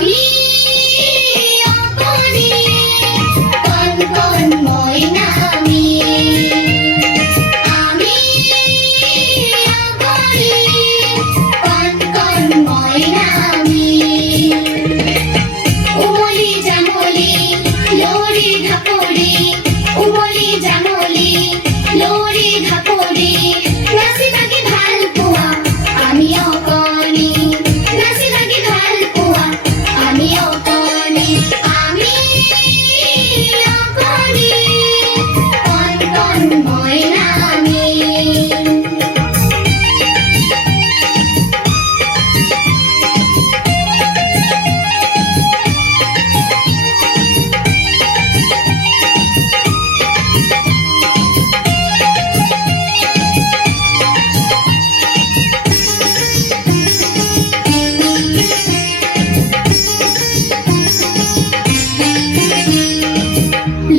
আমি অকরি কন কন ময়না আমি অকরি কন কন ময়না আমি উমলি জামলি লোরি ঢাপরি উমলি জামলি লোরি ঢাপরি নাচি থাকি ভাল পোৱা আমি অকণি নাচি থাকি ভাল পোৱা আমি অকণি আমি অকণি কণ কণ মইনা আমি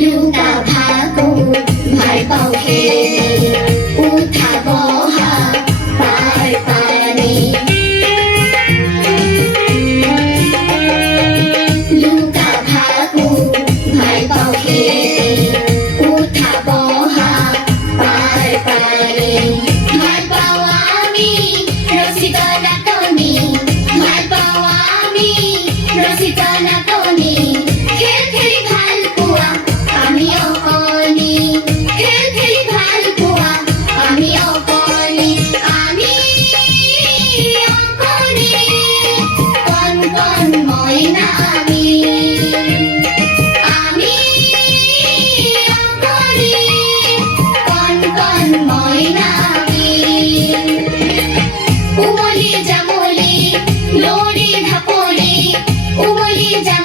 লুকা ভাকু মাৰ পাও খেলি উঠা বহা পাৰ পানী লুকা ভাকু মাৰ পাও খেলি উঠা বহা পাৰ পানী ভাল পাও আমি ৰচিত নাটনি ভাল পাও আমি ৰচিত নাটনি খেল খেলি ভাল পোৱা আমি অকণি খেল খেলি ভাল পোৱা আমি অকণি আমি অকণি কণ কণ মইনা আমি অকণি কণ কণ মইনা আমি উমলি জামলি লোৰি ঢাপৰি উমলি জামলি